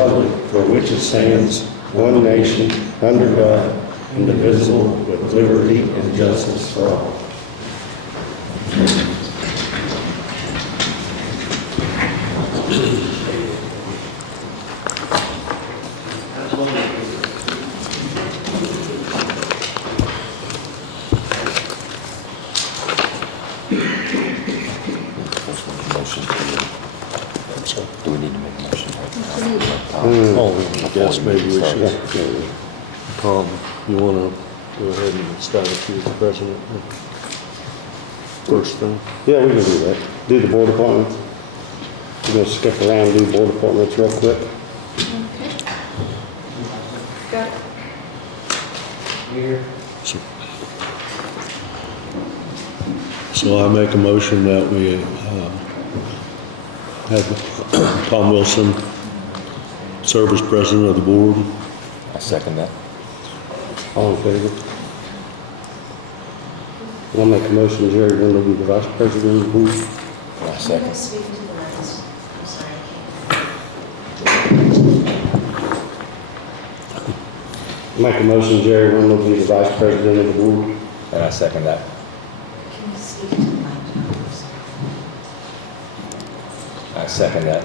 republic for which it stands, one nation, under God, indivisible, with liberty and justice for all. Do we need to make a motion? Oh, I guess maybe we should. Tom, you want to go ahead and establish you as the president? First thing. Yeah, we can do that. Do the board appointments. We're going to skip around and do board appointments real quick. Okay. Got it. So I make a motion that we have Tom Wilson serve as president of the board. I second that. All in favor? I'll make a motion Jerry Wendel be the vice president of the board. I second. Speak to the lines. I'm sorry, I Make a motion Jerry Wendel be the vice president of the board. And I second that. can you speak to the mic? I'm sorry. I second that.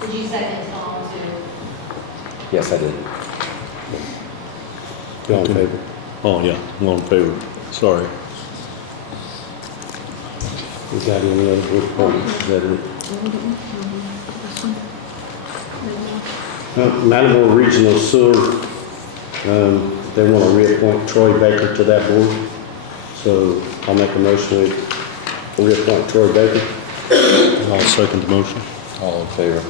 Did you second Tom too? Yes, I did. All in favor? Oh, yeah, all in favor. Sorry. We got any other board appointments? Is that it? Metamora Regional Sewer, they want to reappoint Troy Baker to that board. So I'll make a motion to reappoint Troy Baker. I'll second the motion. All in favor?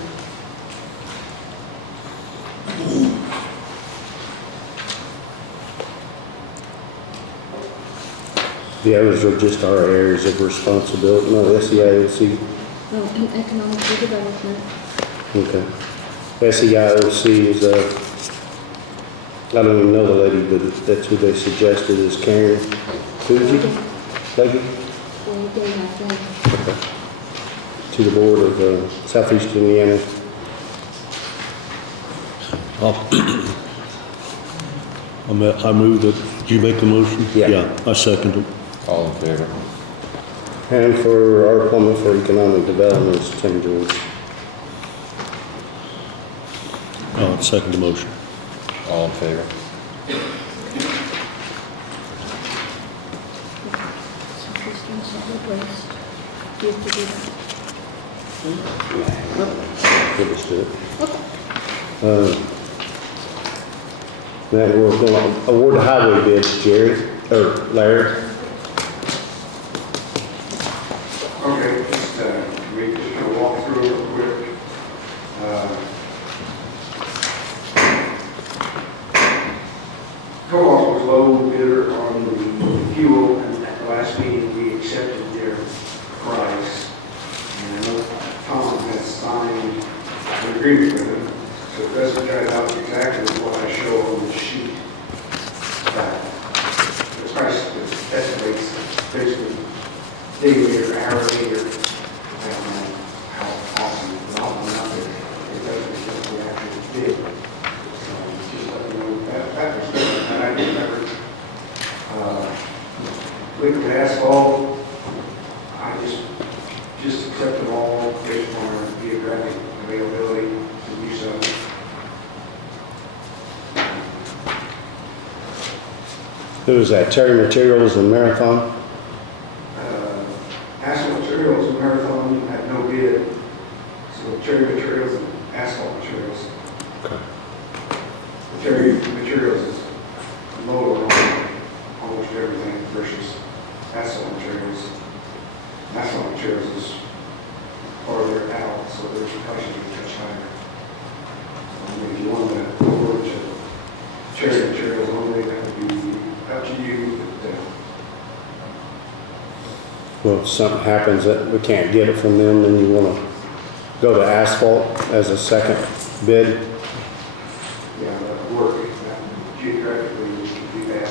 The others are just our areas of responsibility. No, SEIOC. No, and economic redevelopment. Okay. SEIOC is, I don't even know the lady, but that's who they suggested is Karen Fuegi? Lady? Well, they have that. Okay. To the board of Southeastern Indiana. I move that, did you make the motion? Yeah. Yeah, I second it. All in favor? And for our appointment for economic development is Tim George. I'll second the motion. All in favor? Southeastern solid waste. You have to do that. We'll just do it. Okay. Then we're going to award the highway bid to Jerry, or Larry. Okay, we just gonna walk through real quick. Co-op was low bidder on the fuel, and at the last meeting, we accepted their price. And I know Tom has signed an agreement with them, so it doesn't turn out exactly what I show on the sheet. The price estimates basically daily or hourly or, I don't know how often, but often enough that it doesn't reflect the actual bid. So just let me know that was good. And I did remember, liquid asphalt, I just accept them all based on our geographic availability and use of it. Who was that? Terry Materials and Marathon? Asphalt materials and Marathon had no bid, so Cherry Materials and Asphalt Materials. Okay. Cherry Materials is lower on almost everything versus Asphalt Materials. Asphalt Materials is farther out, so their prices are a touch higher. If you want to go over to Cherry Materials only, that would be up to you. But, Well, if something happens that we can't get it from them, then you want to go to asphalt as a second bid. yeah, that would work. Geographically, we can do that.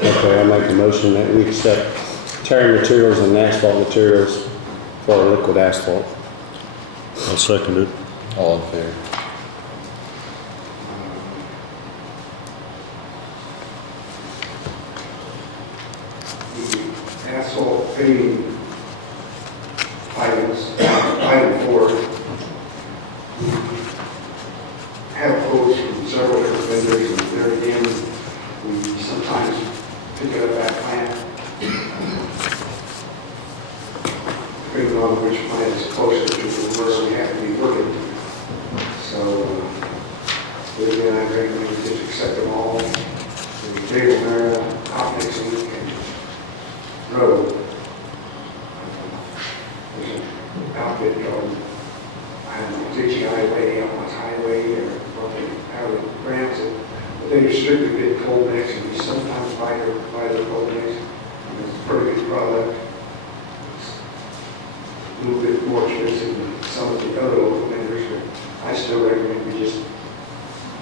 Okay, I make a motion that we accept Terry Materials and Asphalt Materials for liquid asphalt. I'll second it. All in favor? The asphalt paving items, item 4. We have quotes from several different vendors, and there again, we sometimes pick it up at plant, depending on which plant is closer to where we have to be working. So, but again, I recommend we just accept them all. The table there, hot mixing, and road. There's an outfit called, I don't know, Teaching Highway, Elmwood Highway, or what they, how they brands it. But they strictly get cold mix, and we sometimes buy their cold mix. And it's a pretty good product. It's a little bit more expensive than some of the other local vendors, but I still recommend we just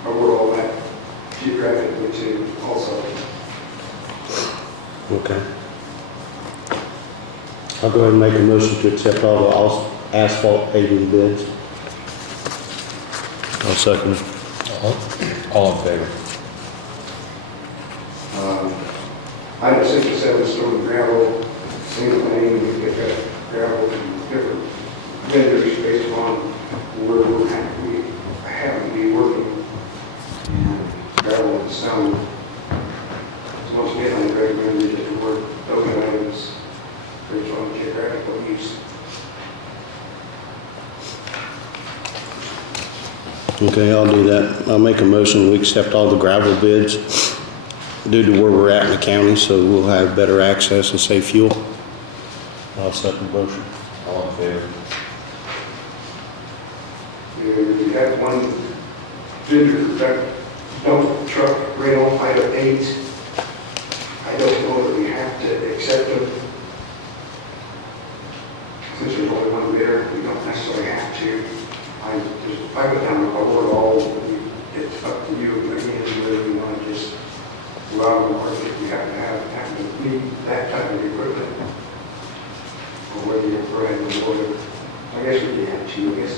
award all that geographically to also. Okay. I'll go ahead and make a motion to accept all the asphalt paving bids. I'll second it. All in favor? Item 6 and 7, storm gravel, same thing, we get that gravel from different vendors based on where we happen to be working. And gravel and stone. So once again, I recommend we just award those items based on geographical use. Okay, I'll do that. I'll make a motion, we accept all the gravel bids due to where we're at in the county, so we'll have better access and save fuel. I'll second the motion. All in favor? We had one vendor that dump truck rail item 8. I don't know that we have to accept them. Since there's only one bidder, we don't necessarily have to. I put down the award all, it's up to you, again, whether you want to just allow them, or if you have to need that type of equipment, or whether you're providing the order. I guess we did have two, I guess.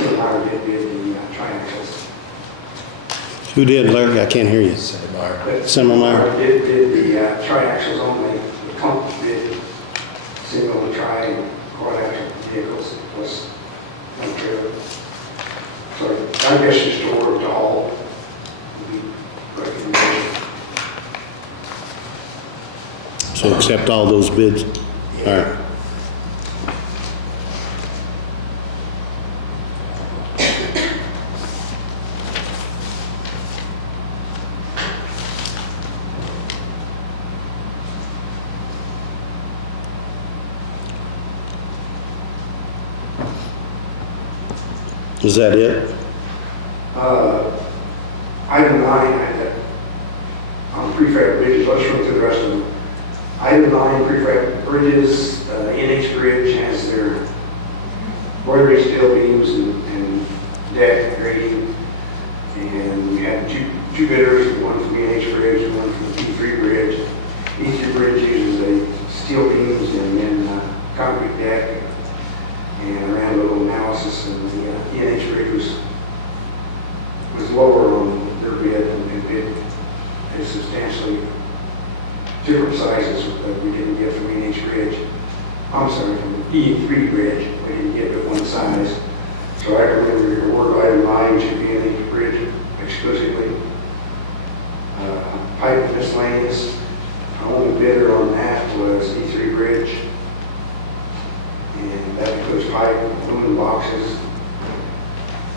Sunman did the triangles. Who did, Larry? I can't hear you. Sunman. Did the triaxles only, the pump did single and tri and quad axle vehicles plus one trailer. So I guess just order to all would be recommended. So accept all those bids? All right. Is that it? Item 9, on prefab bridges, let's run through the rest of them. Item 9, prefab bridges, NH Bridge has their rotary steel beams and deck grading. And we had two bidders, one from NH Bridge and one from E3 Bridge. E3 Bridge uses a steel beams and then concrete deck. And ran a little analysis, and the NH Bridge was lower on their bid, and they bid a substantially different sizes that we didn't get from NH Bridge. I'm sorry, from E3 Bridge, we didn't get but one size. So I recommend we award item 9 to NH Bridge exclusively. Pipe miscellaneous, our only bidder on that was E3 Bridge. And that includes pipe, aluminum boxes,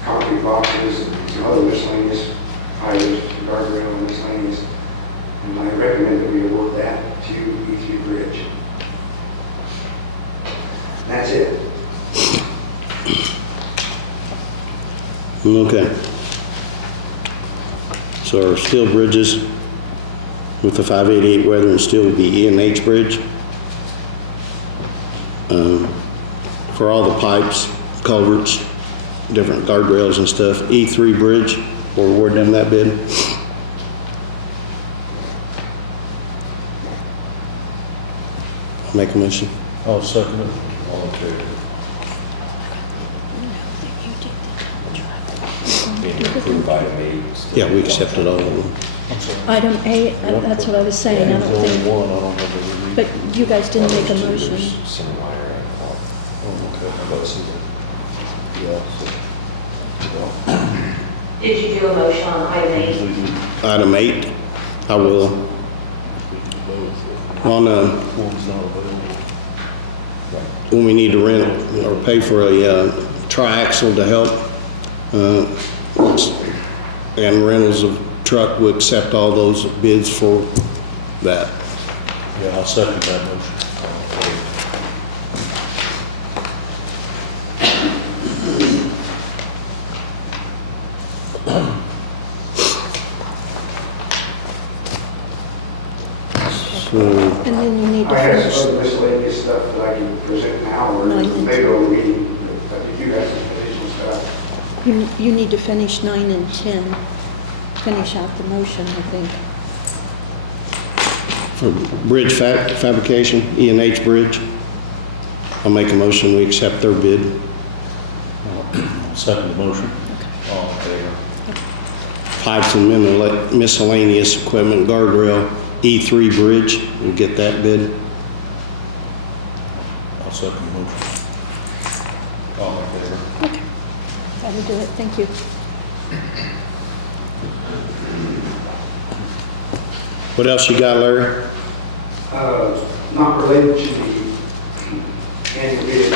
concrete boxes, and some other miscellaneous items, guardrail and miscellaneous. And I recommend that we award that to E3 Bridge. And that's it. Okay. So our steel bridges with the 588 weather and steel would be E&H Bridge. For all the pipes, culverts, different guardrails and stuff, E3 Bridge, we're awarding them that bid. Make a motion. I'll second it. Can you approve item 8? Yeah, we accepted all of them. I'm sorry. Item A, that's what I was saying, I There's don't only think, one, I don't have any. but you guys didn't make a motion. Some wire and call. Oh, okay. Yeah, so. Did you do a motion on item 8? Usually do Item 8, I will. both. On, One's not available. when we need to rent or pay for a triaxle to help, and rentals of truck, we accept all those bids for that. Yeah, I'll second that motion. So, And then you need to I have finish. some other miscellaneous stuff that I can present now, or 9 and later on the meeting, but I think you have some additional stuff. You need to finish 9 and 10. Finish out the motion, I think. for bridge fabrication, E&H Bridge, I'll make a motion, we accept their bid. I'll second the motion. All in favor? Pipes and miscellaneous equipment, guardrail, E3 Bridge, we'll get that bid. I'll second the motion. All in favor? Okay, that'll do it, thank you. What else you got, Larry? Not related to the annual bids.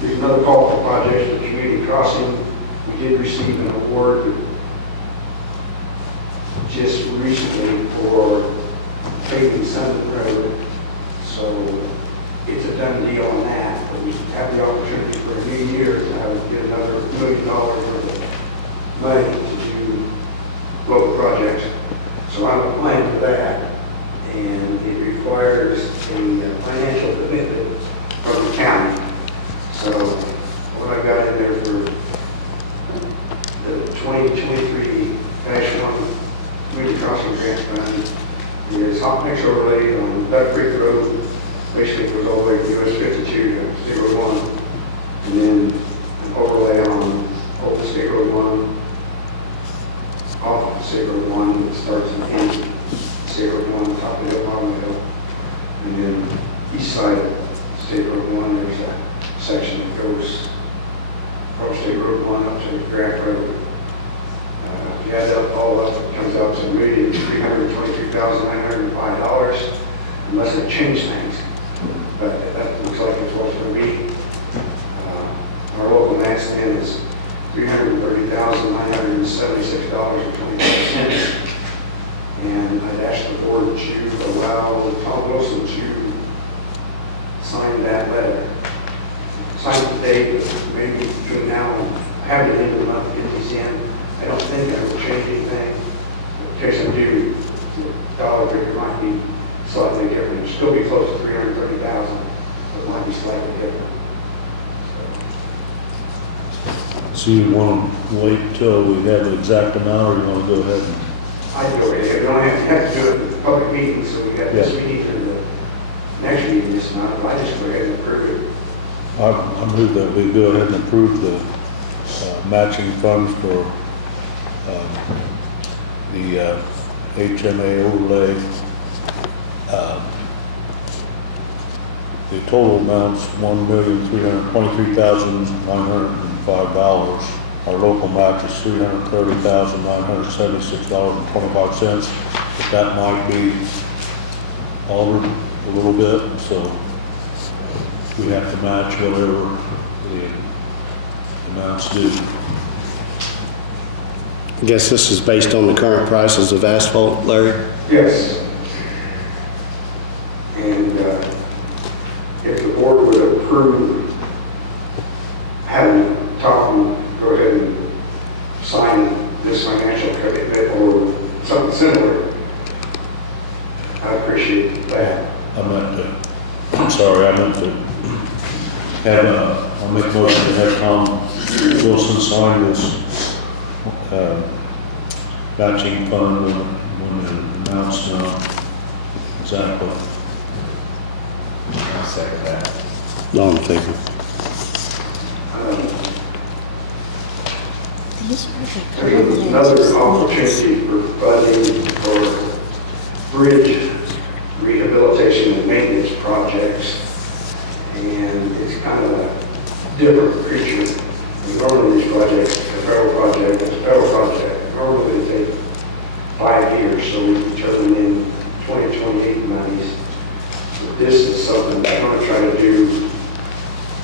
There's another call for projects for community crossing. We did receive an award just recently for paving Sunman Road. So it's a done deal on that, but we have the opportunity for a new year to get another $1 million worth of money to do local projects. So I'm applying for that, and it requires a financial commitment from the county. So what I got in there for the 2023-1 Community Crossing Grant Fund is hot mix overlay on Duck Creek Road, basically it goes all the way to US 52 to 01, and then an overlay on Old State Road 1, off of State Road 1 that starts in Hampton, State Road 1, top of the hill, bottom of the hill, and then east side of State Road 1, there's a section that goes from State Road 1 up to Grant Road. If you add up all up, it comes out to $1,323,905 unless they change things. But that looks like it's what's going to be. Our local max stand is $330,976.25. And I'd ask the board to allow Tom Wilson to sign that letter. Sign the date, but maybe between now and, I have the end of the month to get these in. I don't think that will change anything. In case I do, the dollar figure might be slightly different. It'll still be close to $330,000, but it might be slightly different. So you want to wait till we have the exact amount, or you want to go ahead and? I'd go ahead. We don't have to do it at the public meeting, so we got this meeting and the next meeting this month. I just go ahead and approve it. I move that we go ahead and approve the matching funds for the HMA overlay. The total amount's $1,323,905. Our local match is $330,976.25. But that might be altered a little bit, so we have to match whatever the amounts due. I guess this is based on the current prices of asphalt, Larry? Yes. And if the board would approve having Tom go ahead and sign this financial commitment or something similar, I appreciate that. I meant to have, I'll make a motion to have Tom Wilson sign this matching fund when it amounts now. Exactly. I'll second that. All in favor? This is what I they mean, call it. another opportunity for funding for bridge rehabilitation and maintenance projects. And it's kind of a different creature. Normally these projects, a federal project, normally they take 5 years, so we determine in 2028 monies. But this is something we're going to try to do,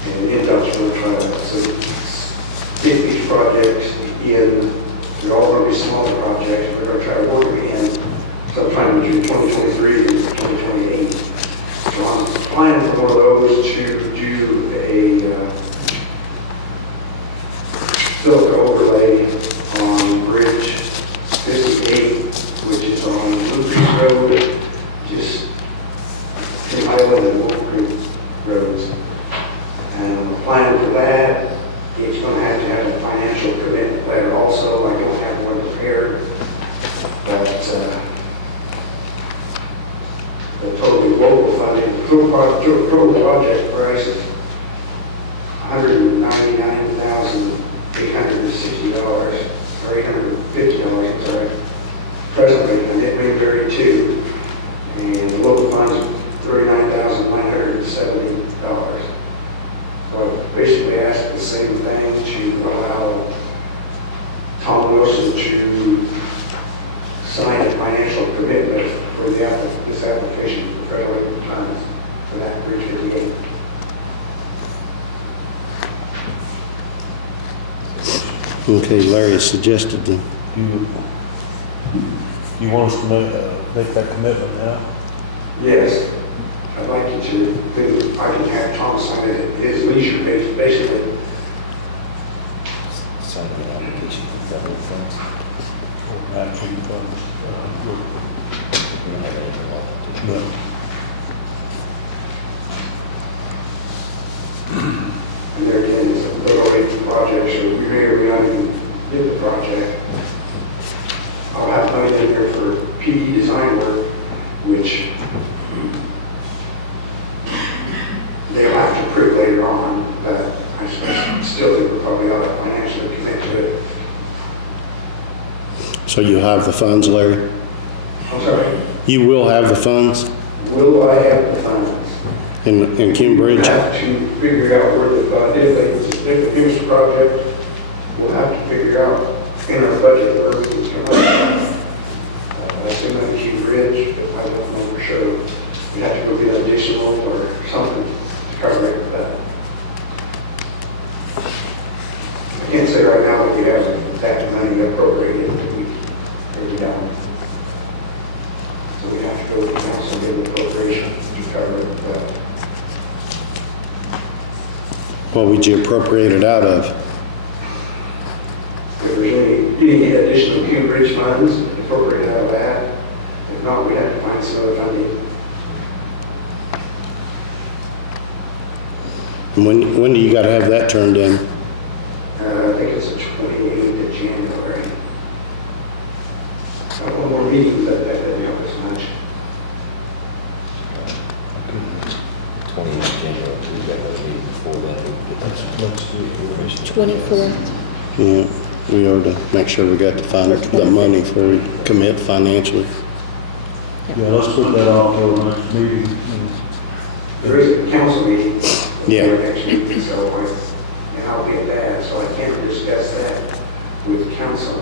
and INDOT's going to try to get these projects in. They're all going to be smaller projects. We're going to try to work them in sometime between 2023 and 2028. So I'm applying for one of those to do a silica overlay on Bridge 58, which is on Brookville Road, just in Highland and Wolf Creek roads. And I'm applying for that. It's going to have a financial commitment letter also. I don't have one prepared, but the total local funding, the total project price is $199,860, or $850, I'm sorry. Presently, and it may vary too. And the local funds, $39,970. So I basically asked the same thing to allow Tom Wilson to sign a financial commitment for this application for federal aid funds for that Bridge 58. Okay, Larry has suggested that. You want us to make that commitment now? Yes, I'd like you to, then I can have Tom sign it at his leisure, basically. Sign an application for federal funds. Or matching funds? We don't have anything like that. No. And there again, it's a federal aid project, so we may or may not even get the project. I'll have money in there for PD design work, which they'll have to prove later on, but I still think we probably ought to financially commit to it. So you have the funds, Larry? I'm sorry, You will have the funds will I have the funds? in Cambridge? We'll have to figure out where the fund is. If it's a huge project, we'll have to figure out in our budget where it's going to come. I assume that's a huge bridge, but I don't know for sure. We have to go get additional or something to cover it. I can't say right now that we have that money appropriated to be paid down. So we have to go to the council and get an appropriation to cover it. What would you appropriate it out of? If there's any additional Q Bridge funds, appropriate out of that. If not, we have to find some other funding. And when do you got to have that turned in? I think it's the 28th of January. One more meeting that help us much. 20th of January, we've got a meeting before that. We can get that. Let's do it. 24th. Yeah, we ought to make sure we got the money before we commit financially. Yeah, let's put that off till the next meeting. There is a council meeting. Yeah. Next week, so and I'll be at that, so I can't discuss that with council.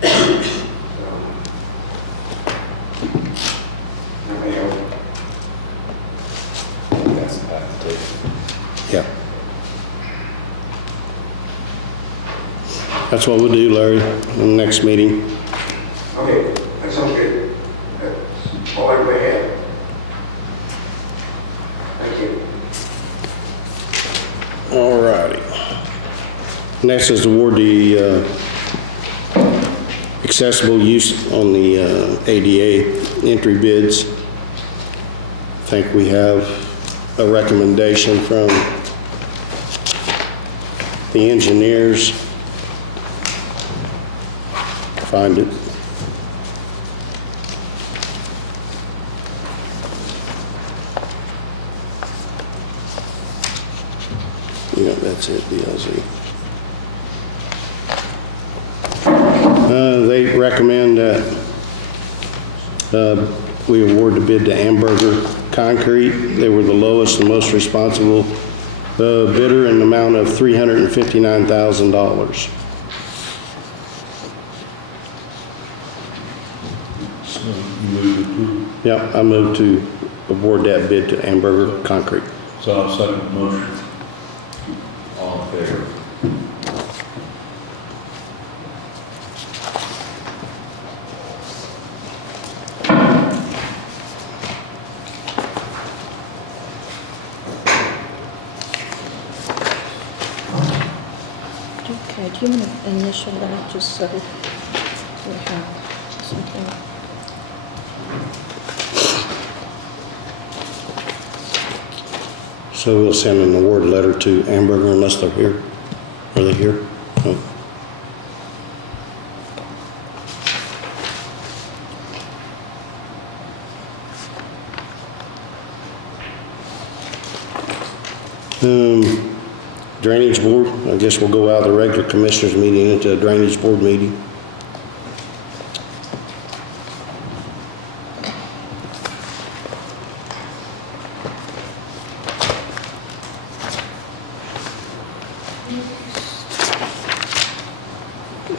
That may help. That's the path to take. Yeah. That's what we'll do, Larry, in the next meeting. Okay, that sounds good. That's all I had. Thank you. All righty. Next is award the accessible use on the ADA entry bids. I think we have a recommendation from the engineers. Find it. Yeah, that's it, BLZ. recommend that we award the bid to Amberger Concrete. They were the lowest and most responsible bidder in the amount of $359,000. So you move to approve. Yeah, I move to award that bid to Amberger Concrete. So I'll second the motion. All in favor? Okay, do you want to initial that just so we have something? So we'll send an award letter to Amberger unless they're here. Are they here? No. Drainage Board, I guess we'll go out of the regular commissioners meeting into a Drainage Board meeting.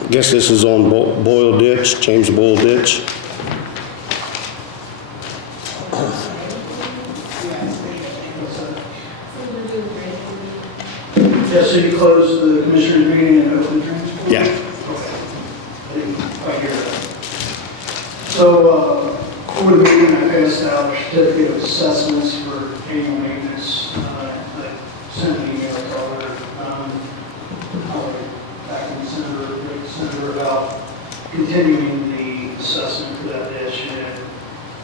I guess this is on Boyle Ditch, James Boyle Ditch. Yeah, so you closed the commissioner's meeting and opened the drainage board? Yeah. Okay. I didn't quite hear that. So, for the meeting, I passed out a certificate of assessments for annual maintenance. I sent an email to all back in December about continuing the assessment for that ditch. And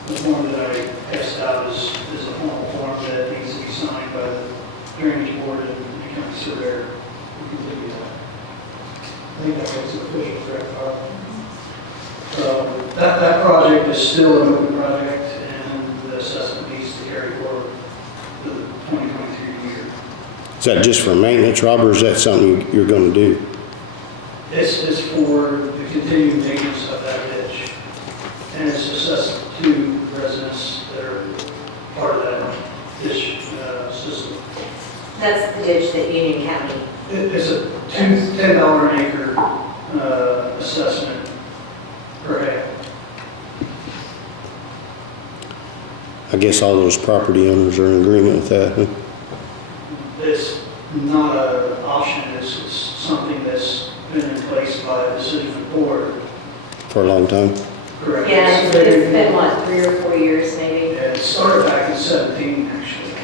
the form that I passed out is a formal form that needs to be signed by the drainage board and so there, we continue that. I think that makes it official, correct, Carl? So that project is still an open project, and the assessment needs to carry forward the 2023 year. Is that just for maintenance, Rob, or is that something you're going to do? This is for the continued maintenance of that ditch, and it's assessed to residents that are part of that ditch system. That's the ditch that Union County, It's a $10 an acre assessment per acre. I guess all those property owners are in agreement with that. Huh? It's not an option, it's something that's been in place by a decision of the board. For a long time. Correct. yeah, it's been what, 3 or 4 years maybe? Yeah, it started back in 17, actually.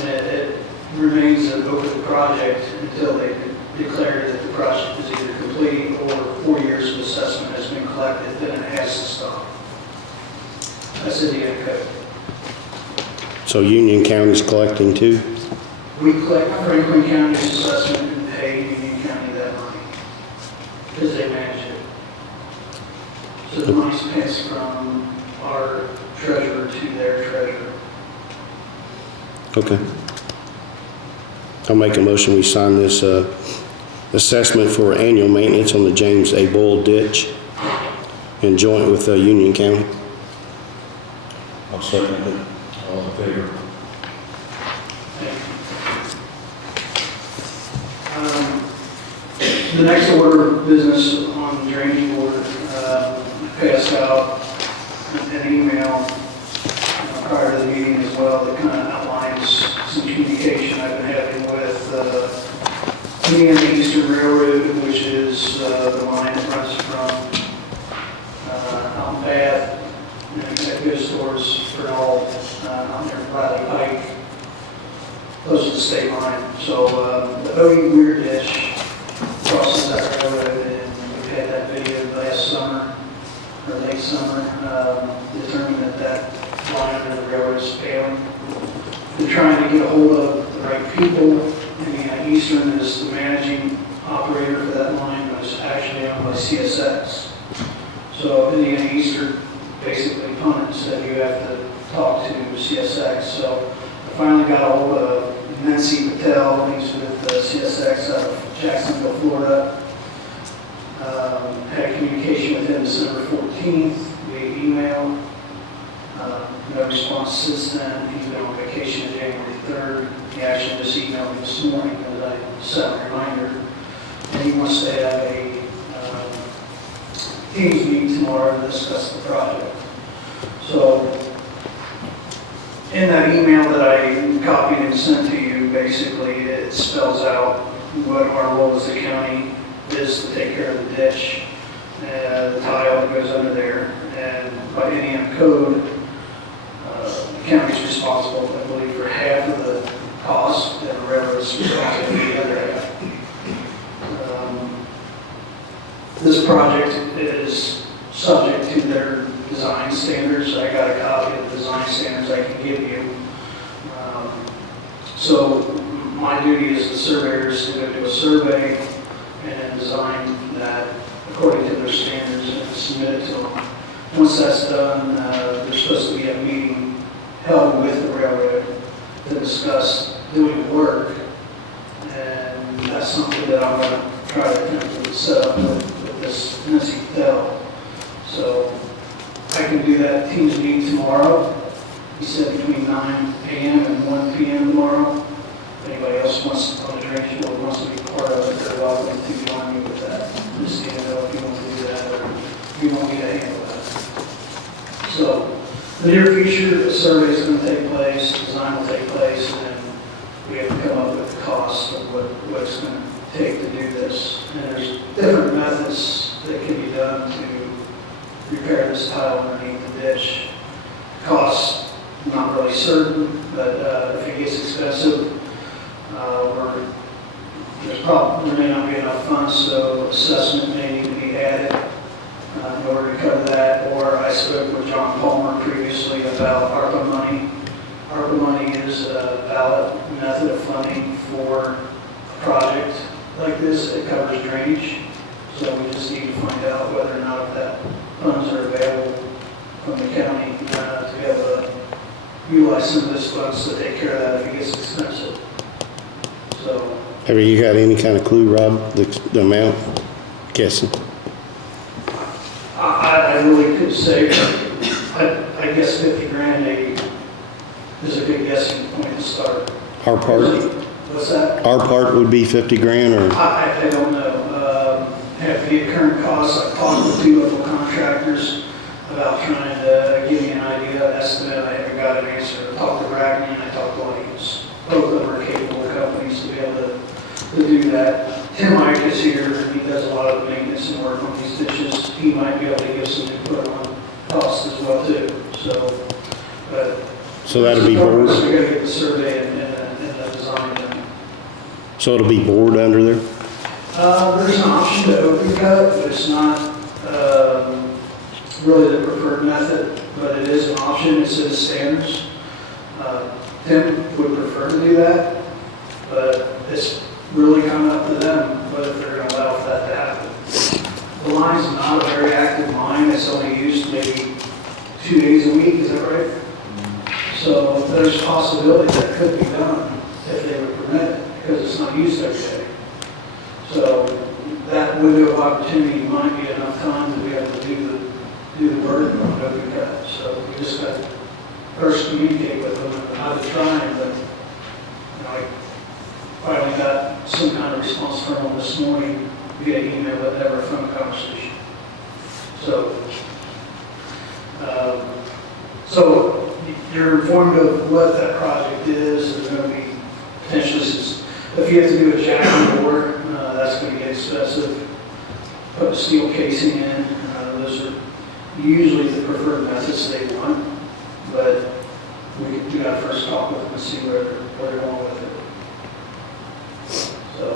And it remains an open project until they declare that the project is either complete or 4 years of assessment has been collected, then it has to stop. That's in the code. So Union County's collecting too? We collect Franklin County's assessment and pay Union County that money because they manage it. So the money's passed from our treasurer to their treasurer. Okay. I'll make a motion, we sign this assessment for annual maintenance on the James A. Boyle Ditch in joint with Union County. I'll second it. All in favor? The next order of business on the drainage board, I passed out an email prior to the meeting as well that kind of outlines some communication I've been having with Southeastern Railroad, which is the line that runs from Mountain Path and that goes towards Fernald, out there in Bradley Pike, close to the state line. So the OE Weir Ditch crosses that railroad, and we had that video last summer, or late summer, determined that line under the railroad is failing. They're trying to get a hold of the right people. Indiana Eastern is the managing operator for that line, but it's actually owned by CSX. So Indiana Eastern basically punted and said you have to talk to CSX. So I finally got a hold of Nancy Patel, he's with CSX out of Jacksonville, Florida. Had communication with him December 14th via email. No response since then. He's been on vacation January 3rd. He actually just emailed me this morning as I set a reminder. And he wants to have a teams meeting tomorrow to discuss the project. So in that email that I copied and sent to you, basically it spells out what our role as a county is to take care of the ditch, the tile that goes under there, and by NEM code, the county's responsible, I believe, for half of the cost, and the railroad's responsible for the other half. This project is subject to their design standards. I got a copy of the design standards I can give you. So my duty as the surveyor is to go do a survey and design that according to their standards and submit it to them. Once that's done, there's supposed to be a meeting held with the railroad to discuss doing work. And that's something that I'm going to try to attempt to set up with this Nancy Dell. So I can do that team's meeting tomorrow. He said between 9 a.m. and 1 p.m. tomorrow. If anybody else wants on the drainage board wants to be part of it, they're welcome to join me with that. Just need to know if you want to do that or if you want me to handle that. So in the near future, the survey is going to take place, design will take place, and then we have to come up with the cost of what it's going to take to do this. And there's different methods that can be done to repair this tile underneath the ditch. Cost, not really certain, but if it gets expensive, there may not be enough funds, so assessment may need to be added in order to cover that. Or I spoke with John Palmer previously about ARPA money. ARPA money is a valid method of funding for a project like this. It covers drainage, so we just need to find out whether or not that funds are available from the county to be able to utilize some of this funds to take care of that if it gets expensive. So. Have you got any kind of clue, Rob, the amount? Guessing. I really could say, I guess 50 grand maybe is a good guessing point to start. Our part? What's that? Our part would be 50 grand or? I don't know. Have to get current costs. I've talked with 2 local contractors about trying to give me an idea, estimate. I haven't got an answer. I talked to Ragney and I talked to Williams. Both of them are capable companies to be able to do that. Tim Ike is here. He does a lot of maintenance and work on these ditches. He might be able to give some input on costs as well too. So that'll be bored? We got to get the survey and the design done. So it'll be bored under there? There's an option to open cut, but it's not really the preferred method, but it is an option. It's in the standards. Tim would prefer to do that, but it's really coming up to them whether they're going to allow for that to happen. The line's not a very active line. It's only used maybe 2 days a week, is that right? So there's a possibility that could be done if they would permit it, because it's not used every day. So that window of opportunity might be enough time to be able to do the work on an open cut. So we just got to first communicate with them. I've been trying, but I finally got some kind of response from them this morning via email, but never a phone conversation. So you're informed of what that project is. There's going to be potentially, if you have to do a jacking door, that's going to get expensive. Put a steel casing in. Those are usually the preferred methods they want, but we got to first talk with them and see where they're going with it. So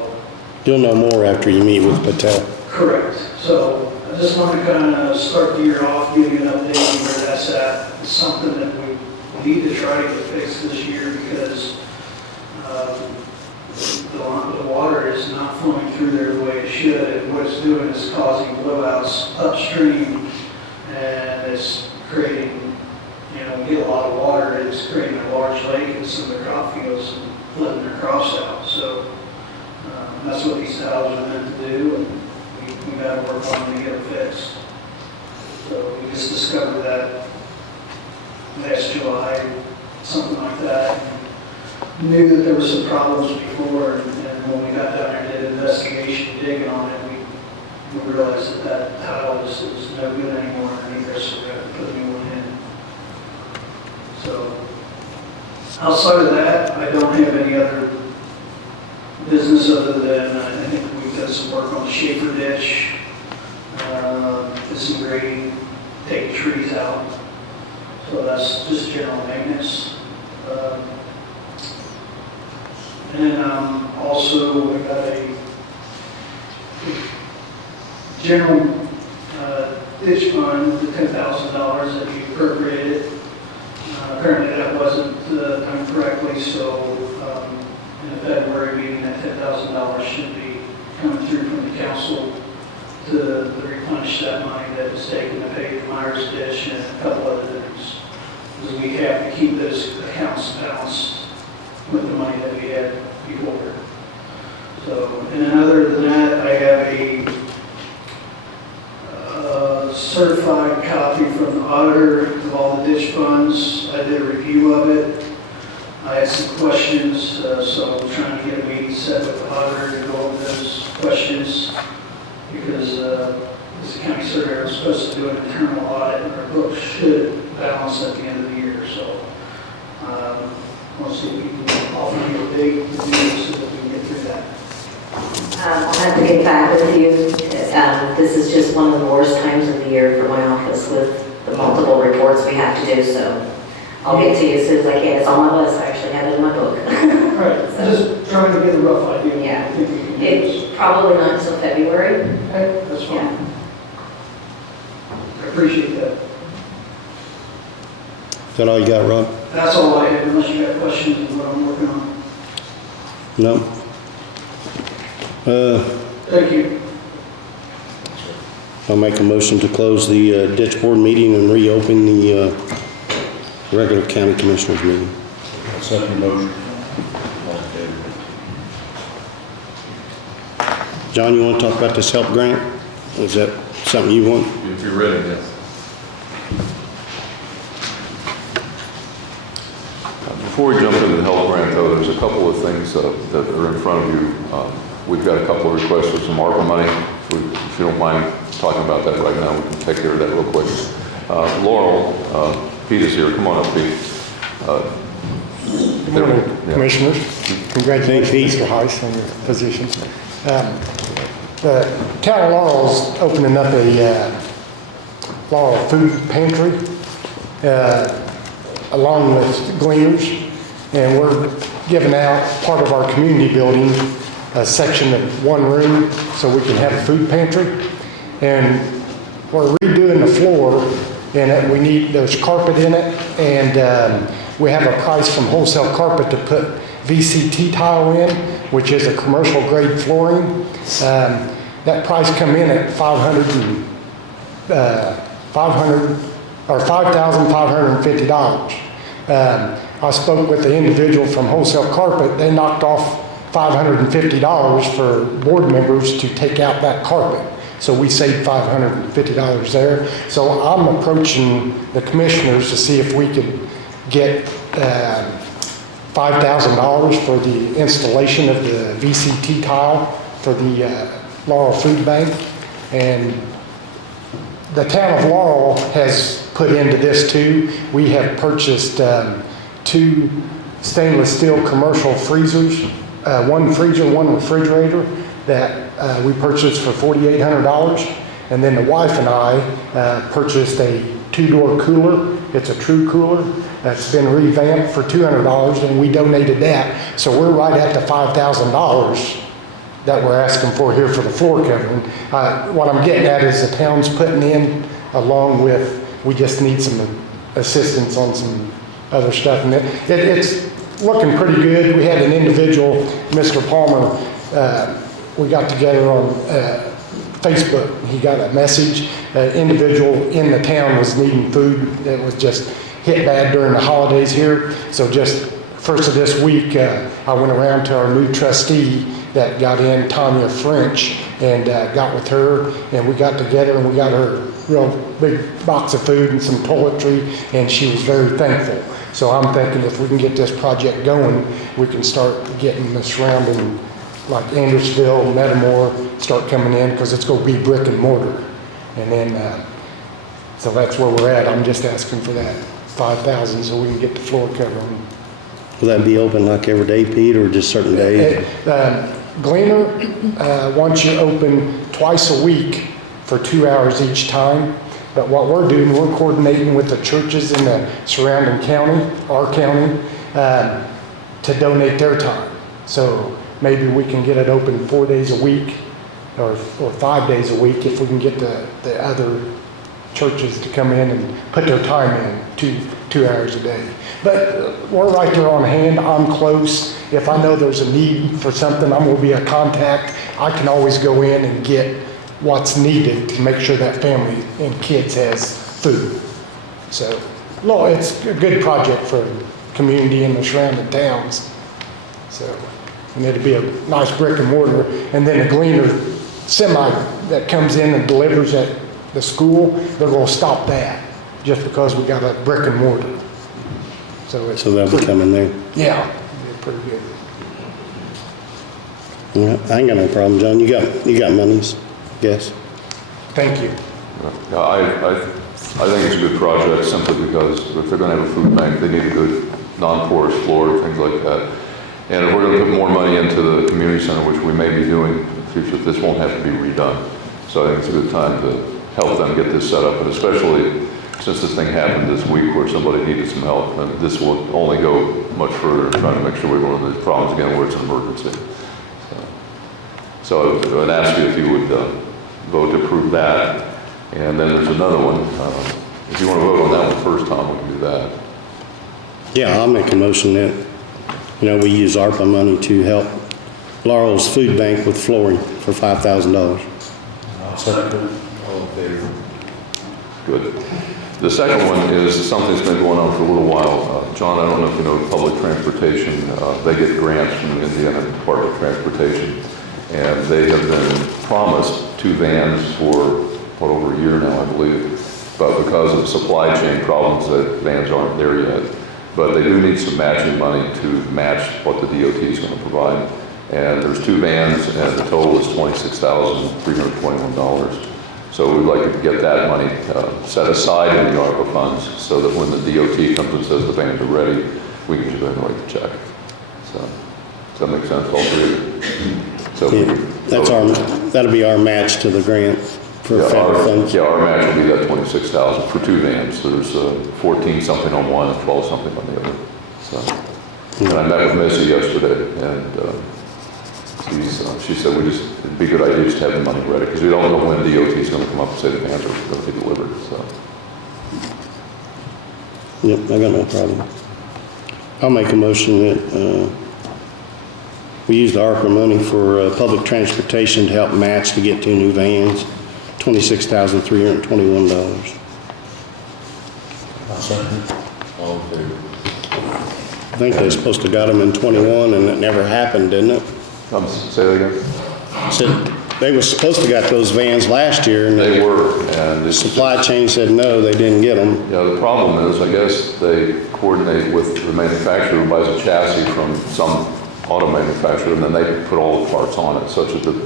You'll know more after you meet with Patel. correct. So I just want to kind of start the year off, give you an update on where that's at. It's something that we need to try to get fixed this year because the water is not flowing through there the way it should. And what it's doing is causing blowouts upstream, and it's creating, we get a lot of water. It's creating a large lake in some of the crop fields and flooding their crops out. So that's what these valves are meant to do. And we we got to work on to get it fixed. So we just discovered that last July, something like that. And knew that there were some problems before, and when we got down there and did an investigation digging on it, we realized that that tile was no good anymore underneath there, so we had to put a new one in. So outside of that, I don't have any other business other than I think we've done some work on the Schaefer ditch, did some grading, taking trees out. So that's just general maintenance. And then also we got a general ditch fund, the $10,000 that we appropriated. Apparently that wasn't done correctly, so in the February meeting, that $10,000 should be coming through from the council to replenish that money that was taken to pay the Myers ditch and a couple other things. Because we have to keep those accounts balanced with the money that we had before. So, and then other than that, I have a certified copy from the auditor of all the ditch funds. I did a review of it. I had some questions, so I'm trying to get a meeting set with the auditor to go over those questions, because as a county surveyor, I'm supposed to do an internal audit, and our books should balance at the end of the year. So we'll see if we can offer you a date to do this so that we can get through that. I'll have to get back with you. This is just one of the worst times of the year for my office with the multiple reports we have to do, so I'll get to you as soon as I can. It's on my list. I actually have it in my book. All right, just trying to get a rough idea. Yeah. I think we can do It's probably not until February. this. Okay, that's fine. Yeah. I appreciate that. Is that all you got, Rob? That's all I have, unless you got questions on what I'm working on. No? Thank you. I'll make a motion to close the ditch board meeting and reopen the regular county commissioners meeting. I'll second the motion. All in favor? John, you want to talk about this help grant? Is that something you want? If you're ready, yes. Before we jump into the health grant, though, there's a couple of things that are in front of you. We've got a couple of requests for some ARPA money. If you don't mind talking about that right now, we can take care of that real quick. Laurel, Pete is here. Come on up, Pete. Good morning, Yeah. Commissioners. Congratulations, Thank you. Mr. Heis, on your position. The town of Laurel's opening up a Laurel food pantry along with Gleaners, and we're giving out part of our community building, a section of one room, so we can have a food pantry. And we're redoing the floor, and we need, there's carpet in it, and we have a price from Wholesale Carpet to put VCT tile in, which is a commercial grade flooring. That price come in at $5,550. I spoke with the individual from Wholesale Carpet. They knocked off $550 for board members to take out that carpet. So we saved $550 there. So I'm approaching the commissioners to see if we could get $5,000 for the installation of the VCT tile for the Laurel Food Bank. And the town of Laurel has put into this too. We have purchased 2 stainless steel commercial freezers, one freezer, one refrigerator that we purchased for $4,800. And then the wife and I purchased a 2-door cooler. It's a true cooler that's been revamped for $200, and we donated that. So we're right at the $5,000 that we're asking for here for the floor covering. What I'm getting at is the town's putting in, along with, we just need some assistance on some other stuff. And it's looking pretty good. We had an individual, Mr. Palmer, we got together on Facebook. He got a message. An individual in the town was needing food that was just hit bad during the holidays here. So just first of this week, I went around to our new trustee that got in, Tanya French, and got with her, and we got together and we got her a real big box of food and some toiletry, and she was very thankful. So I'm thinking if we can get this project going, we can start getting the surrounding, like Andersville, Metamora, start coming in, because it's going to be brick and mortar. And then, so that's where we're at. I'm just asking for that 5,000 so we can get the floor covered. Will that be open like every day, Pete, or just certain days? Gleaner wants you open twice a week for 2 hours each time. But what we're doing, we're coordinating with the churches in the surrounding county, our county, to donate their time. So maybe we can get it open 4 days a week or 5 days a week if we can get the other churches to come in and put their time in, two hours a day. But we're right there on hand. I'm close. If I know there's a need for something, I'm going to be a contact. I can always go in and get what's needed to make sure that family and kids has food. So, no, it's a good project for the community and the surrounding towns. So, and it'll be a nice brick and mortar. And then the Gleaner semi that comes in and delivers at the school, they're going to stop that just because we got a brick and mortar. So they'll be coming there. Yeah, they're pretty good. Yeah, I ain't got no problem, John. You got monies, yes. Thank you. Yeah, I think it's a good project simply because if they're going to have a food bank, they need a good non-porous floor, things like that. And if we're going to put more money into the community center, which we may be doing in the future, this won't have to be redone. So I think it's a good time to help them get this set up, and especially since this thing happened this week where somebody needed some help, and this will only go much further in trying to make sure we don't have these problems again where it's an emergency. So I would ask you if you would vote to approve that. And then there's another one. If you want to vote on that one first, Tom, we can do that. Yeah, I'll make a motion that, we use ARPA money to help Laurel's Food Bank with flooring for $5,000. I'll second it. All in favor? Good. The second one is something that's been going on for a little while. John, I don't know if you know public transportation. They get grants from the Indiana Department of Transportation, and they have been promised 2 vans for, over a year now, I believe. But because of supply chain problems, that vans aren't there yet. But they do need some matching money to match what the DOT is going to provide. And there's 2 vans, and the total is $26,321. So we'd like to get that money set aside in the ARPA funds so that when the DOT comes and says the vans are ready, we can just go ahead and write the check. So, does that make sense, all three of you? So Yeah, that'll be our match to the grant for federal funds. Yeah, our match will be that $26,000 for 2 vans. There's 14 something on one and 12 something on the other. So, and I met with Missy yesterday, and she said it'd be a good idea just to have the money ready because we don't know when DOT is going to come up and say the vans are going to be delivered. So. Yep, I got no problem. I'll make a motion that we use the ARPA money for public transportation to help match to get 2 new vans, $26,321. I'll second it. All in favor? I think they were supposed to got them in 21 and it never happened, didn't it? Say that again? Said they were supposed to got those vans last year and They were, and the supply chain said no, they didn't get them. Yeah, the problem is, I guess they coordinate with the manufacturer who buys a chassis from some auto manufacturer, and then they put all the parts on it, such as the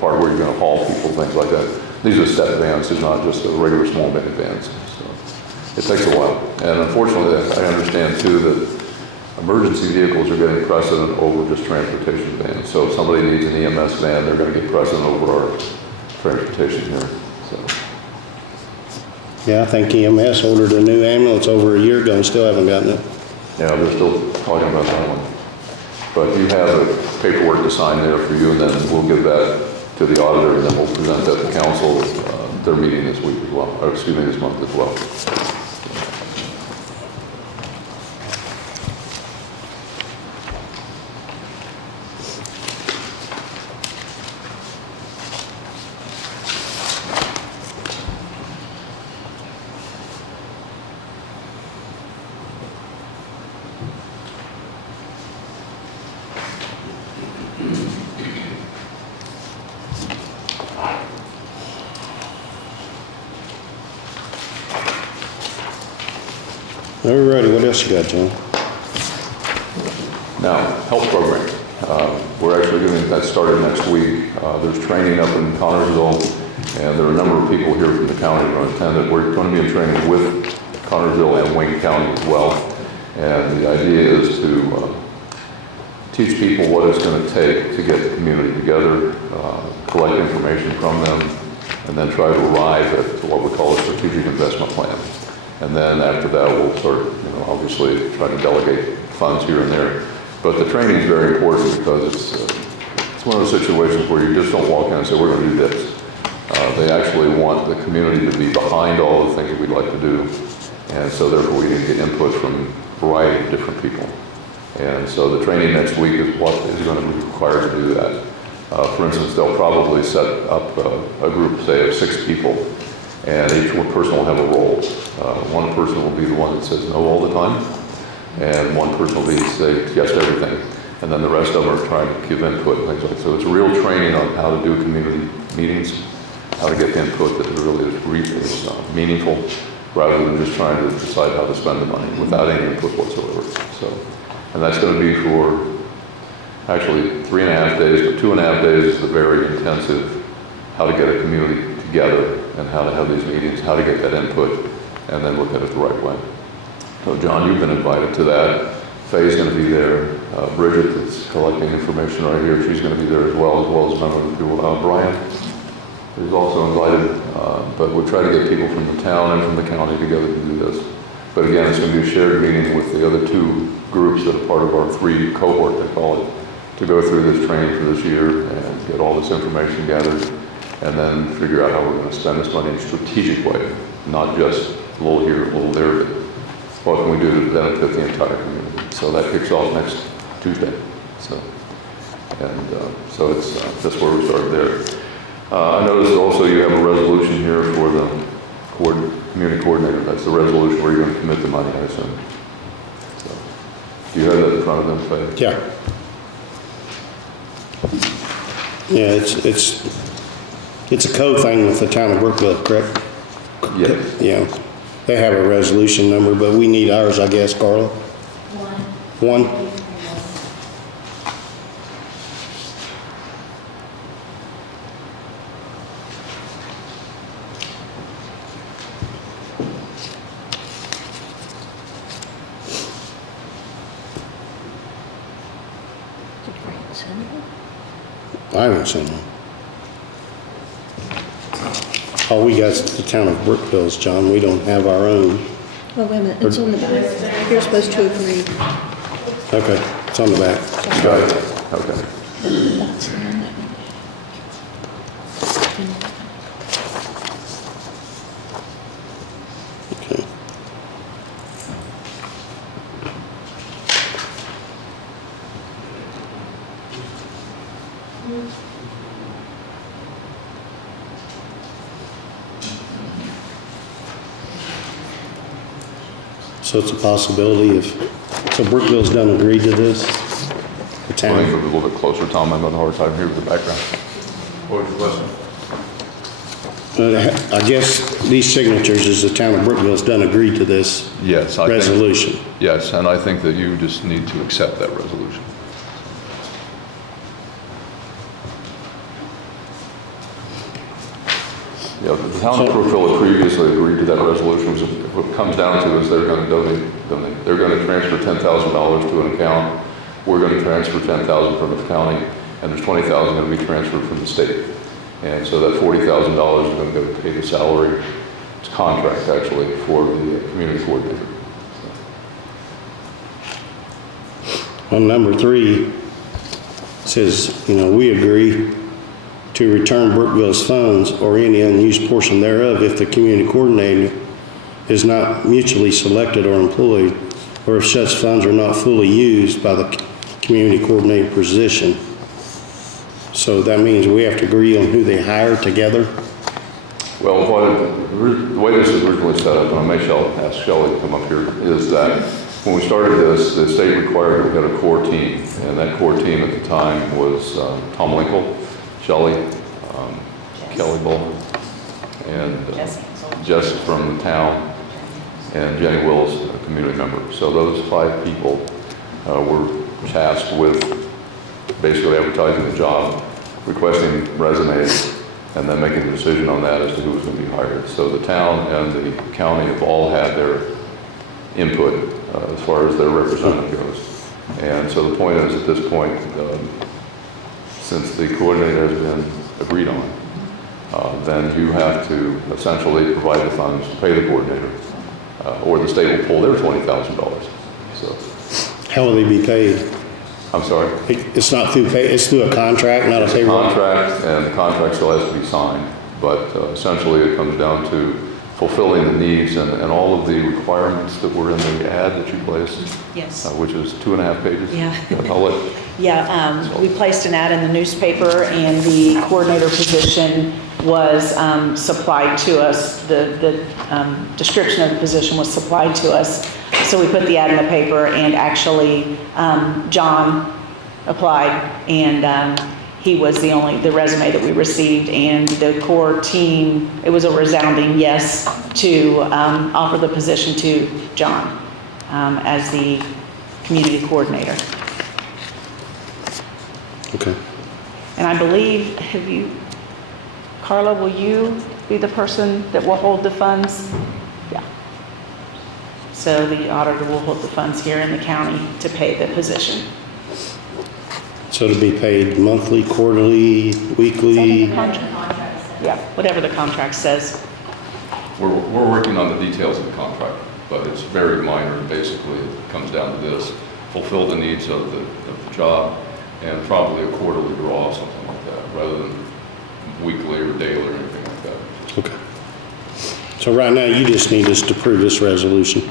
part where you're going to haul people, things like that. These are step vans, they're not just the regular small minivans. So it takes a while. And unfortunately, I understand too that emergency vehicles are getting precedent over just transportation vans. So if somebody needs an EMS van, they're going to get precedent over our transportation here. So. Yeah, I think EMS ordered a new ambulance over a year ago and still haven't gotten it. Yeah, they're still talking about that one. But you have a paperwork to sign there for you, and then we'll give that to the auditor, and then we'll present that to council. Their meeting this week as well, or excuse me, this month as well. All righty, what else you got, John? Now, health program. We're actually getting that started next week. There's training up in Connersville, and there are a number of people here from the county who are attended. We're going to be in training with Connersville and Wayne County as well. And the idea is to teach people what it's going to take to get the community together, collect information from them, and then try to arrive at what we call a strategic investment plan. And then after that, we'll start, obviously try to delegate funds here and there. But the training is very important because it's one of those situations where you just don't walk in and say, we're going to do this. They actually want the community to be behind all the things that we'd like to do. And so therefore we need to get input from a variety of different people. And so the training next week is what is going to be required to do that. For instance, they'll probably set up a group, say, of 6 people, and each one person will have a role. One person will be the one that says no all the time, and one person will be say yes to everything, and then the rest of them are trying to give input and things like that. So it's a real training on how to do community meetings, how to get the input that really is meaningful, rather than just trying to decide how to spend the money without any input whatsoever. So, and that's going to be for actually 3.5 days, but 2.5 days is the very intensive, how to get a community together and how to have these meetings, how to get that input, and then look at it the right way. So John, you've been invited to that. Faye's going to be there. Bridget, that's collecting information right here, she's going to be there as well as members of the people. Brian is also invited, but we'll try to get people from the town and from the county together to do this. But again, it's going to be a shared meeting with the other 2 groups that are part of our 3 cohort, they call it, to go through this training for this year and get all this information gathered, and then figure out how we're going to spend this money in a strategic way, not just a little here, a little there, but what can we do to benefit the entire community. So that kicks off next Tuesday. So it's that's where we started there. I noticed also you have a resolution here for the community coordinator. That's the resolution where you're going to commit the money, I assume. So, do you have that in front of them, Faye? Yeah. Yeah, it's a code thing with the town of Brookville, correct? Yes. Yeah. They have a resolution number, but we need ours, I guess, Carla. 1. I haven't seen one. All we got is the town of Brookville's, John. We don't have our own. Oh, wait a minute, it's on the back. You're supposed to agree. Okay, it's on the back. Got it. Okay. That's the one that- Okay. So it's a possibility so Brookville's done agree to this? The Running town? for a little bit closer, Tom. I'm having a hard time here with the background. What was your question? I guess these signatures is the town of Brookville's done agree to this Yes, I think. resolution. Yes, and I think that you just need to accept that resolution. Yeah, the town of Brookville had previously agreed to that resolution. What it comes down to is they're going to donate. They're going to transfer $10,000 to an account. We're going to transfer $10,000 from the county, and there's $20,000 going to be transferred from the state. And so that $40,000 is going to go to pay the salary. It's a contract actually for the community coordinator. On number 3, it says, we agree to return Brookville's funds or any unused portion thereof if the community coordinator is not mutually selected or employed, or if such funds are not fully used by the community coordinator position. So that means we have to agree on who they hire together? Well, the way this is originally set up, and I may ask Shelley to come up here, is that when we started this, the state required that we had a core team, and that core team at the time was Tom Linkle, Shelley, Kelly Bowman, and Jess from the town, and Jenny Wills community member. So those 5 people were tasked with basically advertising the job, requesting resumes, and then making a decision on that as to who was going to be hired. So the town and the county have all had their input as far as their representative goes. And so the point is, at this point, since the coordinator has been agreed on, then you have to essentially provide the funds to pay the coordinator, or the state will pull their $20,000. So, How will they be paid? I'm sorry? It's not through pay, it's through a contract, not a payroll? Contract, and the contract still has to be signed, but essentially it comes down to fulfilling the needs and all of the requirements that were in the ad that you placed, Yes. which is 2.5 pages. Yeah. I'll let, Yeah, we placed an ad in the newspaper, and the coordinator position was supplied to us. The description of the position was supplied to us. So we put the ad in the paper, and actually John applied, and he was the resume that we received, and the core team, it was a resounding yes to offer the position to John as the community coordinator. Okay. And I believe, Carla, will you be the person that will hold the funds? Yeah. So the auditor will hold the funds here in the county to pay the position. So to be paid monthly, quarterly, weekly? Yeah, whatever the contract says. we're working on the details of the contract, but it's very minor. Basically, it comes down to this: fulfill the needs of the job, and probably a quarterly draw, something like that, rather than weekly or daily or anything like that. Okay. So right now, you just need us to approve this resolution.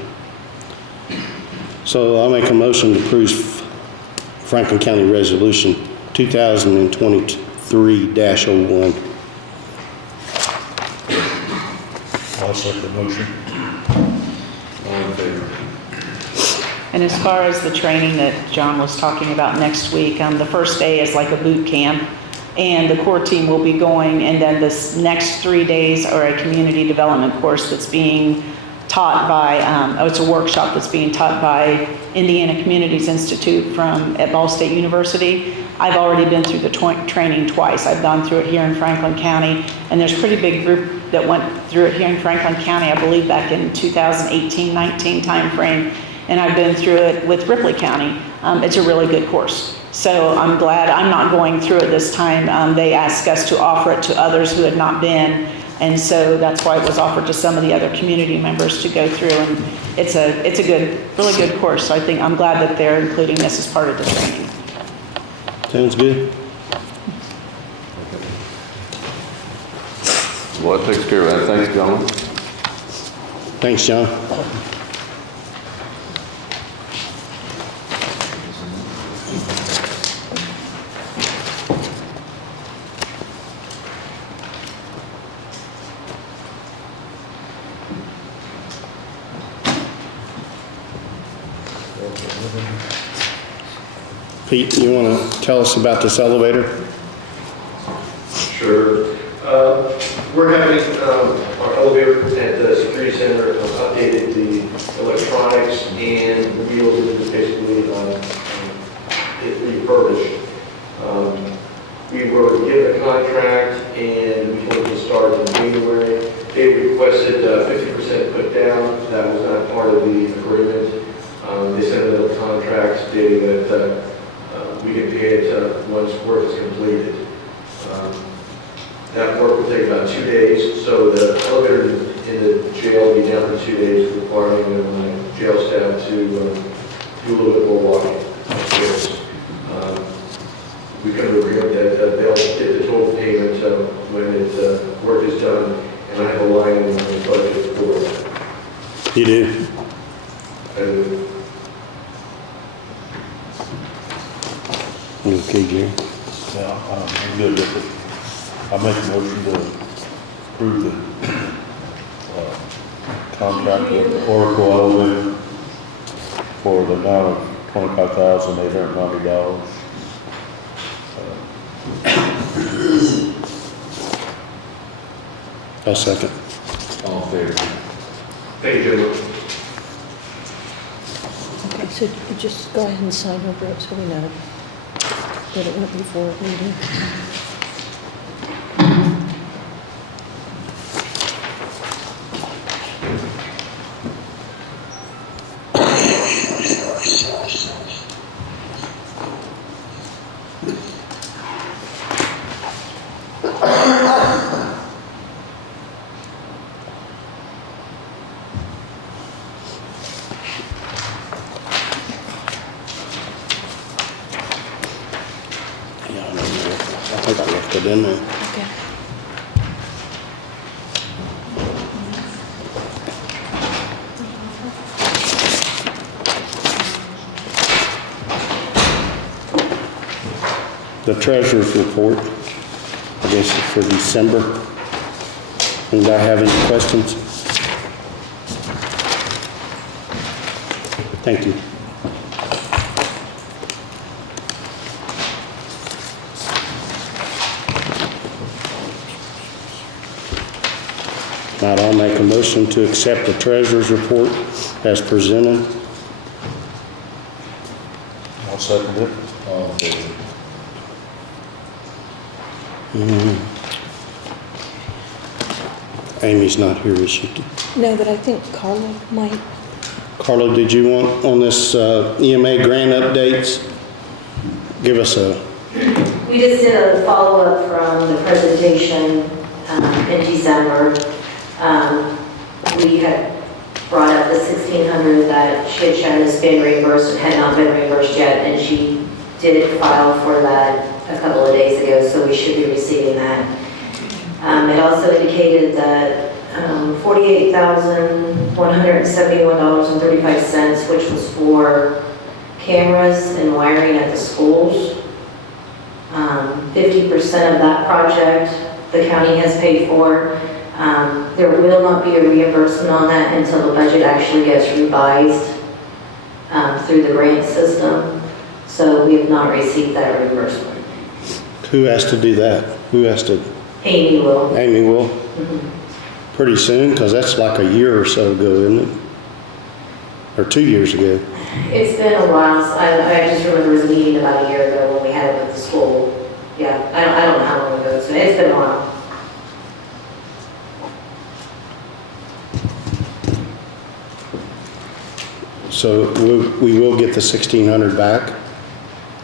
So I'll make a motion to approve Franklin County Resolution 2023-01. I'll second the motion. All in favor? And as far as the training that John was talking about next week, the first day is like a boot camp, and the core team will be going, and then this next 3 days are a community development course that's being taught by, it's a workshop that's being taught by Indiana Communities Institute at Ball State University. I've already been through the training twice. I've gone through it here in Franklin County, and there's a pretty big group that went through it here in Franklin County, I believe back in 2018-19 timeframe, and I've been through it with Ripley County. It's a really good course. So I'm glad I'm not going through it this time. They asked us to offer it to others who had not been, and so that's why it was offered to some of the other community members to go through, and it's a good, really good course. So I'm glad that they're including this as part of the training. Sounds good. Well, that takes care of that. Thanks, gentlemen. Thanks, John. Pete, you want to tell us about this elevator? Sure. We're having our elevator at the security center updated the electronics and the wheels, basically it refurbished. We were given a contract and we told them to start in January. They requested 50% put down. That was not part of the agreement. They sent another contract stating that we get paid once work is completed. That work will take about 2 days, so the elevator in the jail will be down for 2 days, requiring my jail staff to do a little bit more walking upstairs. We come to agreement that they'll get the total payment when work is done, and I have a line in my budget for that. You do? Okay, Gary. Yeah, I'm good with it. I make a motion to approve the contract with Oracle Elevator for the amount of $25,890. I'll second. All in favor? Thank you, gentlemen. So you just go ahead and sign over it so we know that it went before a meeting. Yeah, I don't know. I think I left it in there. Okay. The treasurer's report, I guess for December. Anybody have any questions? Thank you. Now I'll make a motion to accept the treasurer's report as presented. I'll second it. All in favor? Amy's not here, is she? No, but I think Carla might. Carlo, did you want on this EMA grant updates? Give us a, We just did a follow-up from the presentation in December. We had brought up the $1,600 that she had shown has been reimbursed and had not been reimbursed yet, and she did file for that a couple of days ago, so we should be receiving that. It also indicated that $48,171.35, which was for cameras and wiring at the schools. 50% of that project the county has paid for. There will not be a reimbursement on that until the budget actually gets revised through the grant system. So we have not received that reimbursement. who has to do that? Who has to? Amy will. Amy will? Mhm. Pretty soon, because that's like a year or so ago, isn't it? Or 2 years ago. It's been a while. I just remember there was a meeting about a year ago when we had it with the school. Yeah, I don't know how long ago it's been. It's been a while. So we will get the 1,600 back,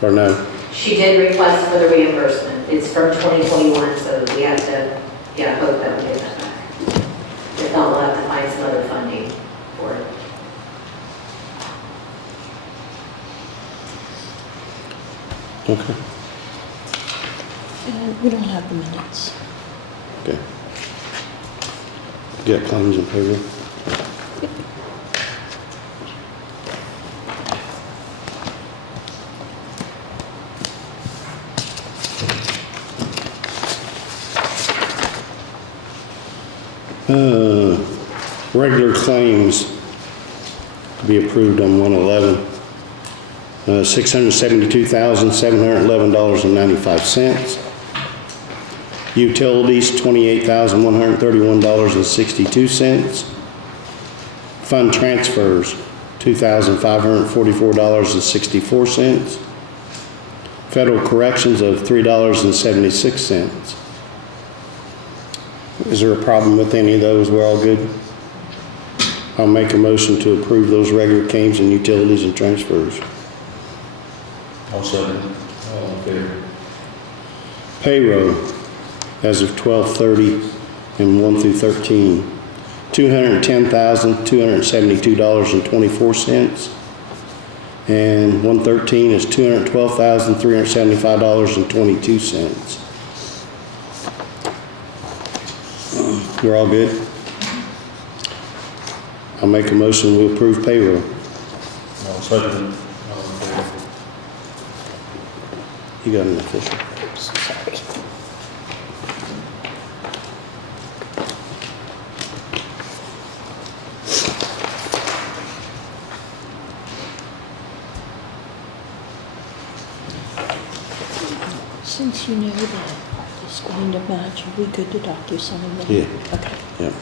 or no? She did request for the reimbursement. It's from 2021, so we have to, hope that we get that back. If not, we'll have to find some other funding for it. Okay, And we don't have the minutes. okay. Get claims and payroll. Regular claims to be approved on 111. $672,711.95. Utilities, $28,131.62. Fund transfers, $2,544.64. Federal corrections of $3.76. Is there a problem with any of those? We're all good? I'll make a motion to approve those regular claims and utilities and transfers. I'll second it. All in favor? Payroll, as of 12/30 and 1 through 13, $210,272.24. And 113 is $212,375.22. We're all good? I'll make a motion to approve payroll. I'll second it. All in favor? You got an official? Oops, sorry. Since you know that it's going to match, are we good to DocuSign them? Yeah. Okay. Yeah.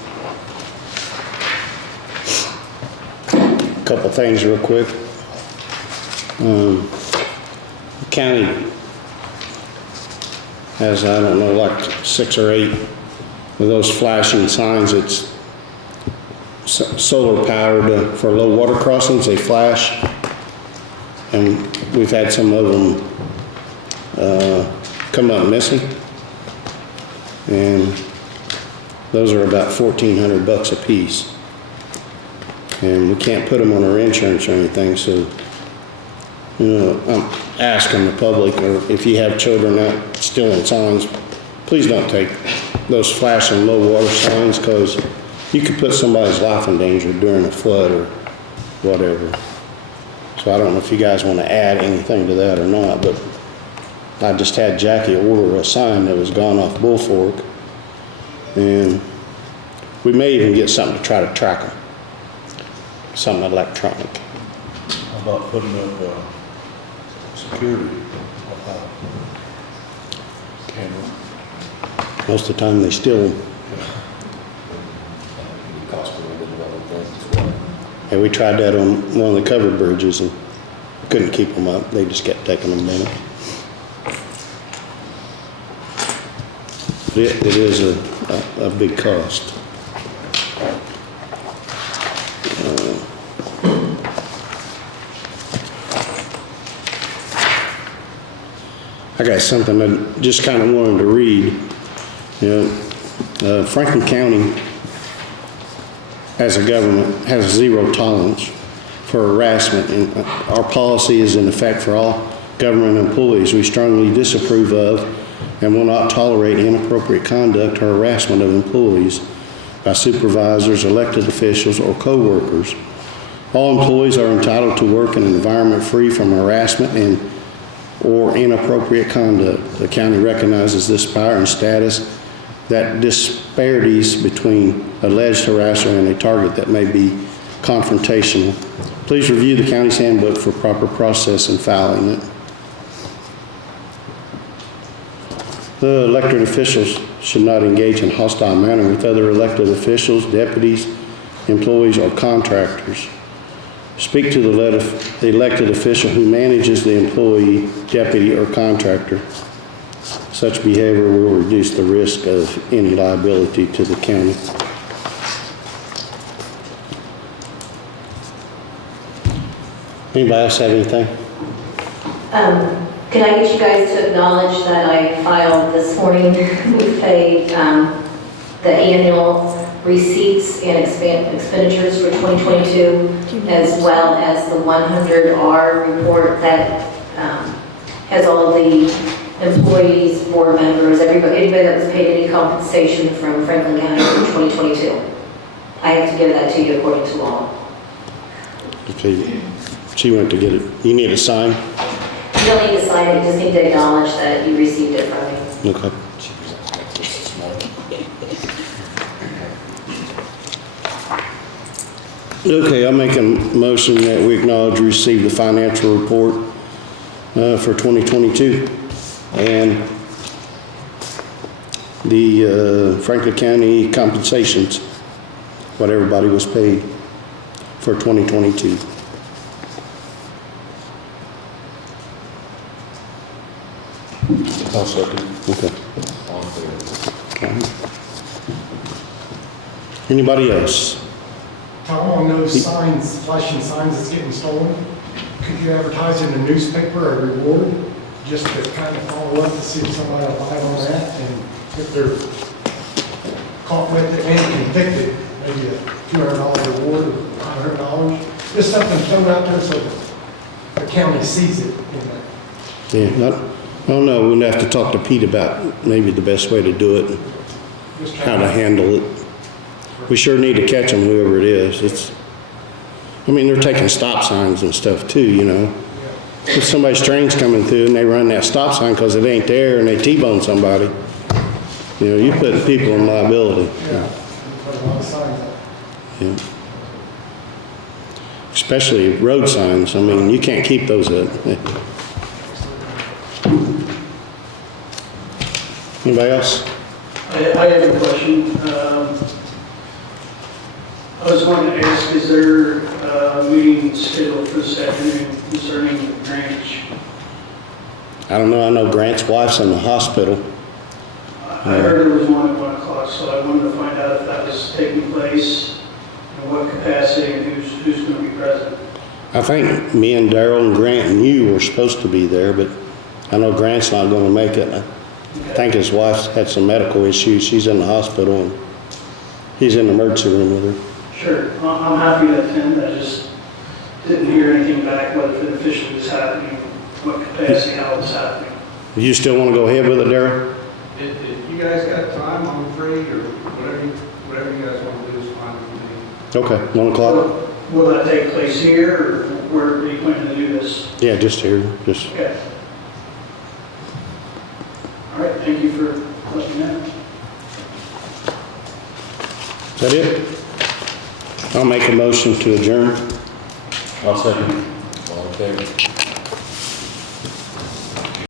Couple things real quick. The county has, I don't know, like 6 or 8 of those flashing signs. It's solar powered for low water crossings. They flash, and we've had some of them come up missing, and those are about $1,400 a piece, and we can't put them on our insurance or anything. So, you know, I'm asking the public, or if you have children out stealing signs, please don't take those flashing low water signs, because you could put somebody's life in danger during a flood or whatever. So I don't know if you guys want to add anything to that or not, but I just had Jackie order a sign that was gone off Bullfork, and we may even get something to try to track them, something electronic. How about putting up security camera? Most of the time they still, It costs a little bit of other things as well. and we tried that on one of the covered bridges and couldn't keep them up. They just kept taking them down. It is a big cost. I got something I just kind of wanted to read. You know, Franklin County as a government has zero tolerance for harassment, and our policy is in effect for all government employees. We strongly disapprove of and will not tolerate inappropriate conduct or harassment of employees by supervisors, elected officials, or co-workers. All employees are entitled to work in an environment free from harassment or inappropriate conduct. The county recognizes this power and status that disparities between alleged harasser and a target that may be confrontational. Please review the county's handbook for proper process in filing it. The elected officials should not engage in hostile manner with other elected officials, deputies, employees, or contractors. Speak to the elected official who manages the employee, deputy, or contractor. Such behavior will reduce the risk of any liability to the county. Anybody else have anything? Can I get you guys to acknowledge that I filed this morning, we paid the annual receipts and expenditures for 2022, as well as the 100R report that has all of the employees, board members, anybody that was paid any compensation from Franklin County for 2022. I have to give that to you according to law. Okay. She went to get it. You need a sign? You don't need to sign it, you just need to acknowledge that you received it from me. Okay. Okay, I'll make a motion that we acknowledge we received the financial report for 2022 and the Franklin County compensations, what everybody was paid for 2022. I'll second. Okay. All in favor? Okay. Anybody else? Tom, on those signs, flashing signs that's getting stolen, could you advertise in the newspaper a reward just to kind of follow up to see if somebody will buy on that, and if they're caught with it and convicted, maybe a $200 reward or $500, just something thrown out there so the county sees it, you know. Yeah, I don't know. We'll have to talk to Pete about maybe the best way to do it, Just how to handle it. We sure need to catch them, whoever it is. I mean, they're taking stop signs and stuff too, you know. If somebody's train's coming through and they run that stop sign because it ain't there and they T-bone somebody, you know, you're putting people in liability. Yeah, put a lot of signs up. Yeah. Especially road signs. I mean, you can't keep those up. Anybody else? I have a question. I was wanting to ask, is there meeting scheduled for this afternoon concerning the drainage. I don't know, I know Grant's wife's in the hospital. I heard there was one at 1 o'clock, so I wanted to find out if that was taking place, in what capacity, and who's going to be present. I think me and Darrell and Grant and you were supposed to be there, but I know Grant's not gonna make it. I think his wife's had some medical issues. She's in the hospital and he's in the emergency room with her. Sure, I'm happy to attend, I just didn't hear anything back, whether it officially was happening, what capacity, how it was happening. You still wanna go ahead with it, Darrell? If you guys got time, I'm free, or whatever you guys want to do is fine with me. Okay, 1 o'clock? Will that take place here, or where are you planning to do this? Yeah, just here, just. Okay. All right, thank you for letting me know. Is that it? I'll make a motion to adjourn. I'll second. All in favor?